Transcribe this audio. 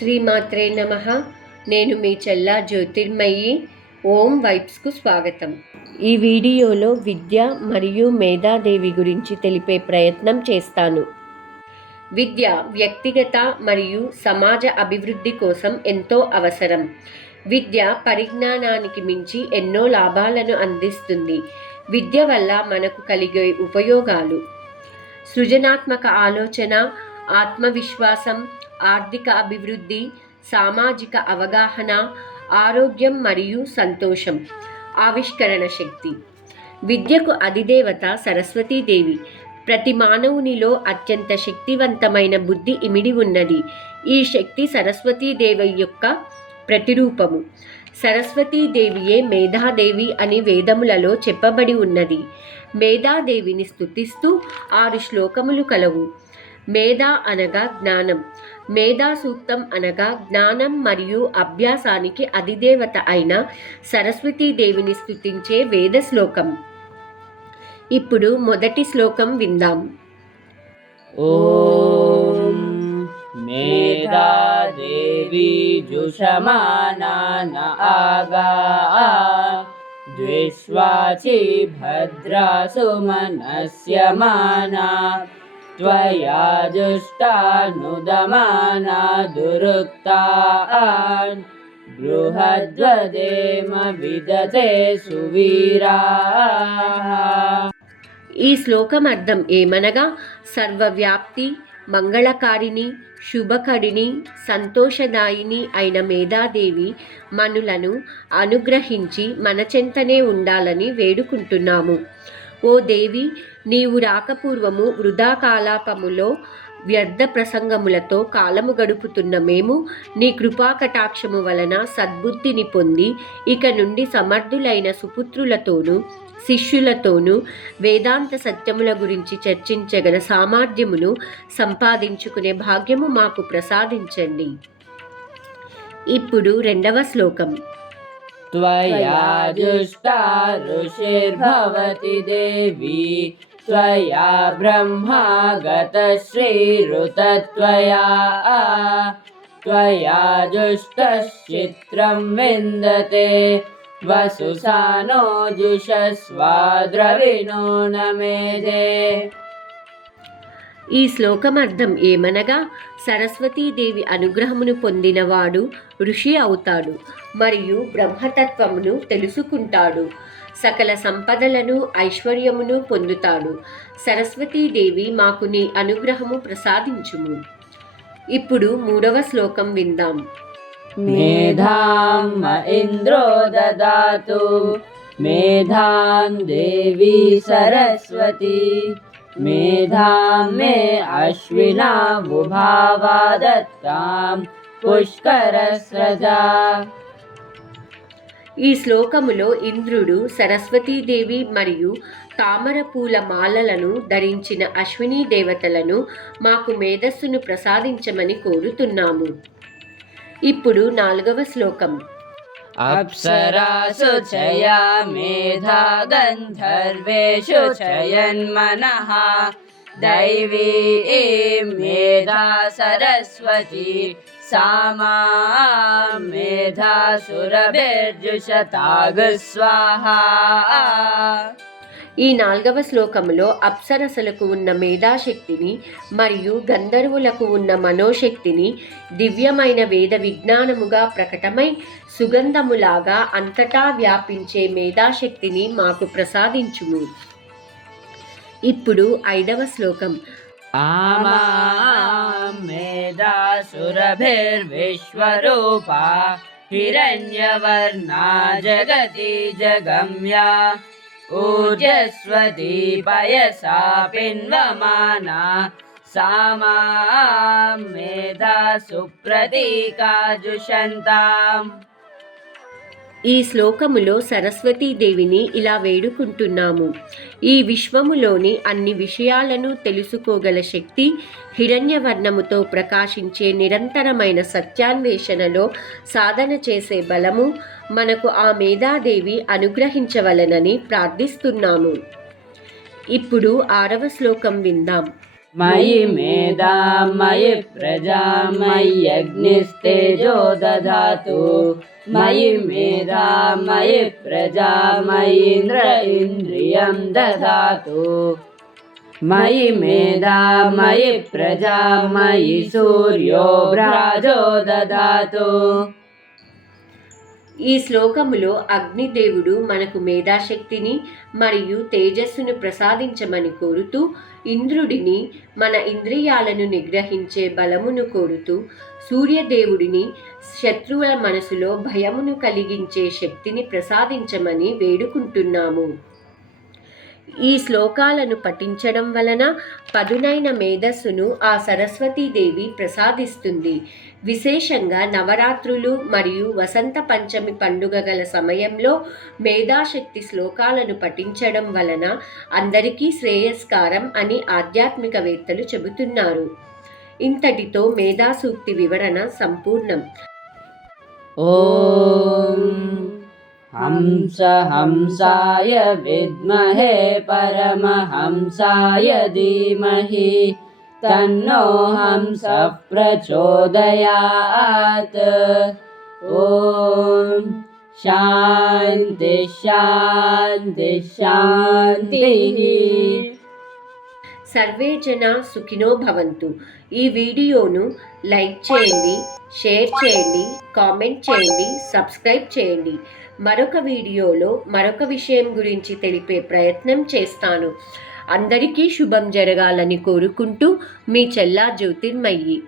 శ్రీమాత్రే నమః. నేను మీ చెల్లా జ్యోతిర్మయి. ఓం వైబ్స్కు స్వాగతం. ఈ వీడియోలో విద్య మరియు మేధాదేవి గురించి తెలిపే ప్రయత్నం చేస్తాను. విద్య వ్యక్తిగత మరియు సమాజ అభివృద్ధి కోసం ఎంతో అవసరం. విద్య పరిజ్ఞానానికి మించి ఎన్నో లాభాలను అందిస్తుంది. విద్య వల్ల మనకు కలిగే ఉపయోగాలు: సృజనాత్మక ఆలోచన, ఆత్మవిశ్వాసం, ఆర్థిక అభివృద్ధి, సామాజిక అవగాహన, ఆరోగ్యం మరియు సంతోషం, ఆవిష్కరణ శక్తి. విద్యకు అధిదేవత సరస్వతీదేవి. ప్రతి మానవునిలో అత్యంత శక్తివంతమైన బుద్ధి ఇమిడి ఉన్నది. ఈ శక్తి సరస్వతీదేవి యొక్క ప్రతిరూపము. సరస్వతీదేవియే మేధాదేవి అని వేదములలో చెప్పబడి ఉన్నది. మేధాదేవిని స్తుతిస్తూ 6 శ్లోకములు కలవు. మేధ అనగా జ్ఞానం. మేధా సూక్తం అనగా జ్ఞానం మరియు అభ్యాసానికి అధిదేవత అయిన సరస్వతీదేవిని స్తుతించే వేద శ్లోకం. ఇప్పుడు మొదటి శ్లోకం విందాం. ఓం మేధాదేవి జుషమానాన ఆగా ద్విష్వాచి భద్రాసుమనస్యమానా త్వయా జుష్టానుదమానా దురుక్తాన్ బృహద్వదేమ విదతే సువీరా. ఈ శ్లోకం అర్థం ఏమనగా, సర్వవ్యాప్తి, మంగళకారిణి, శుభకరిణి, సంతోషదాయిని అయిన మేధాదేవి మనులను అనుగ్రహించి మన చెంతనే ఉండాలని వేడుకుంటున్నాము. ఓ దేవి, నీవు రాకపూర్వము వృధా కాలాపములో వ్యర్థ ప్రసంగములతో కాలము గడుపుతున్న మేము నీ కృపాకటాక్షము వలన సద్బుద్ధిని పొంది ఇక నుండి సమర్థులైన సుపుత్రులతోనూ శిష్యులతోనూ వేదాంత సత్యముల గురించి చర్చించగల సామర్థ్యమును సంపాదించుకునే భాగ్యము మాకు ప్రసాదించండి. ఇప్పుడు రెండవ శ్లోకం. త్వయా జుష్టా ఋషిర్భవతి దేవి త్వయా బ్రహ్మాగత శ్రీరుతత్వయా త్వయా జుష్టశ్చిత్రం విందతే వసుసానో జుషస్వాద్రవినో నమేదే. ఈ శ్లోకం అర్థం ఏమనగా, సరస్వతీదేవి అనుగ్రహమును పొందినవాడు ఋషి అవుతాడు మరియు బ్రహ్మతత్వమును తెలుసుకుంటాడు. సకల సంపదలను ఐశ్వర్యమును పొందుతాడు. సరస్వతీదేవి మాకు నీ అనుగ్రహము ప్రసాదించుము. ఇప్పుడు మూడవ శ్లోకం విందాం. మేధాం ఇంద్రో దదాతు మేధాం దేవి సరస్వతి మేధాం మే అశ్వినా వుభావా దత్తాం పుష్కరస్రజా. ఈ శ్లోకములో ఇంద్రుడు సరస్వతీదేవి మరియు తామర పూల మాలలను ధరించిన అశ్విని దేవతలను మాకు మేధస్సును ప్రసాదించమని కోరుతున్నాము. ఇప్పుడు నాలుగవ శ్లోకం. అప్సరాసు చయా మేధా గంధర్వేషు చయన్మనః దైవీ మేధా సరస్వతి సామా మేధా సురభిర్జుషతాగ్ స్వాహా. ఈ నాలుగవ శ్లోకములో అప్సరసలకు ఉన్న మేధాశక్తిని మరియు గంధర్వులకు ఉన్న మనోశక్తిని దివ్యమైన వేద విజ్ఞానముగా ప్రకటమై సుగంధములాగా అంతటా వ్యాపించే మేధాశక్తిని మాకు ప్రసాదించుము. ఇప్పుడు ఐదవ శ్లోకం. ఆమా మేధా సురభిర్విశ్వరూపా హిరణ్యవర్ణా జగతి జగమ్యా ఊర్జస్వతి పయసా పిన్వమానా సామా మేధా సుప్రతీకా జుషంతాం. ఈ శ్లోకములో సరస్వతీదేవిని ఇలా వేడుకుంటున్నాము. ఈ విశ్వములోని అన్ని విషయాలను తెలుసుకోగల శక్తి, హిరణ్యవర్ణముతో ప్రకాశించే నిరంతరమైన సత్యాన్వేషణలో సాధన చేసే బలము మనకు ఆ మేధాదేవి అనుగ్రహించవలెనని ప్రార్థిస్తున్నాము. ఇప్పుడు ఆరవ శ్లోకం విందాం. मयि मेधा मयि प्रजा मय्यग्निस्तेजो दधातु मयि मेधा मयि प्रजा मयीन्द्र इन्द्रियं दधातु मयि मेधा मयि प्रजा मयि सूर्यो भ्राजो दधातु। ఈ శ్లోకములో అగ్నిదేవుడు మనకు మేధాశక్తిని మరియు తేజస్సును ప్రసాదించమని కోరుతూ, ఇంద్రుడిని మన ఇంద్రియాలను నిగ్రహించే బలమును కోరుతూ, సూర్యదేవుడిని శత్రువుల మనసులో భయమును కలిగించే శక్తిని ప్రసాదించమని వేడుకుంటున్నాము. ఈ శ్లోకాలను పఠించడం వలన పదునైన మేధస్సును ఆ సరస్వతీదేవి ప్రసాదిస్తుంది. విశేషంగా నవరాత్రులు మరియు వసంత పంచమి పండుగల సమయంలో మేధాశక్తి శ్లోకాలను పఠించడం వలన అందరికీ శ్రేయస్కారం అని ఆధ్యాత్మికవేత్తలు చెబుతున్నారు. ఇంతటితో మేధాసూక్తి వివరణ సంపూర్ణం. ఓం हंसाय विद्महे परमहंसाय धीमहि तन्नो हंसः प्रचोदयात्। ॐ शान्ति शान्ति शान्तिः। సర్వే జన సుఖినో భవంతు. ఈ వీడియోను లైక్ చేయండి, షేర్ చేయండి, కామెంట్ చేయండి, సబ్స్క్రైబ్ చేయండి. మరొక వీడియోలో మరొక విషయం గురించి తెలిపే ప్రయత్నం చేస్తాను. అందరికీ శుభం జరగాలని కోరుకుంటూ మీ చెల్లా జ్యోతిర్మయి.